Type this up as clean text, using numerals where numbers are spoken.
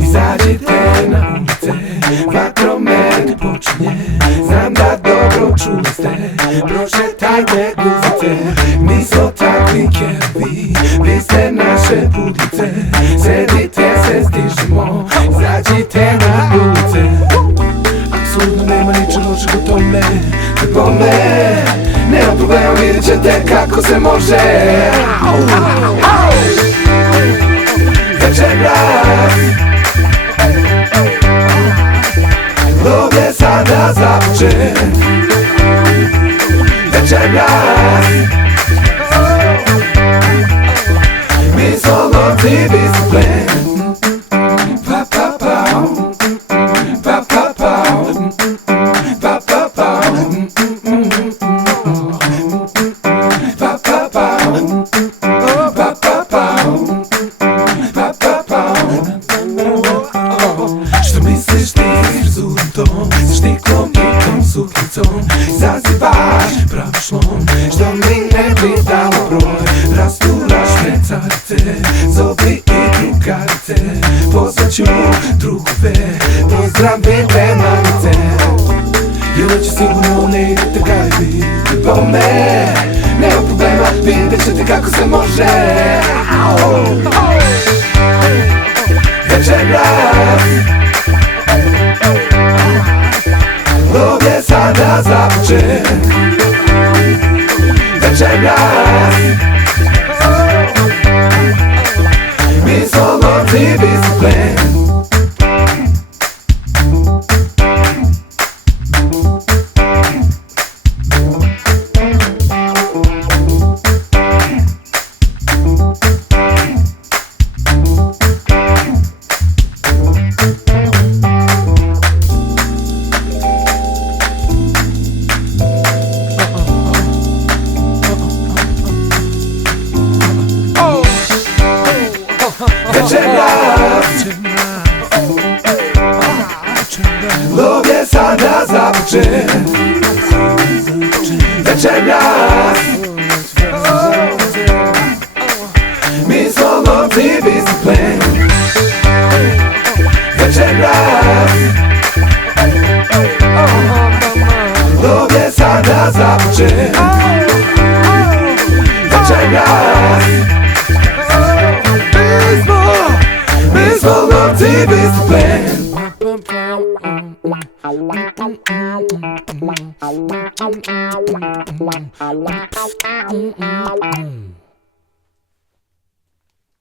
Izađite na ulice, vatromet počinje. Znam da dobro čuli ste, prošetajte ulice. Mi smo takvi kevi, vi ste naše budice. Sedite se, stižemo, izađite na ulice. Apsolutno nema ničeg lošeg u tome, kad bome. Nema problema, vidjet ćete kako se može. Večeras lov je sada započet. Večeras mi smo lovci disciplin. Pa pa pa, pa pa pa, pa pa pa, pa pa pa, pa pa pa. Što misliš ti rezultom, sa štiklom i tom suknicom izazivaš pravi šlom? Što mi ne bi dalo broj, rasturaš me carice, zovi i drugarice. Pozvaću drugove, pozdravite mamice. Jer će sigurno ne idete gajbi, bome. Nema problema, vidjet ćete kako se može. Večeras lov je sada započet. Večeras mi smo lovci disciplin. Večeras lov je sada započet. Večeras mi smo lovci disciplin. Večeras lov je sada započet. Večeras mi smo lovci disciplin.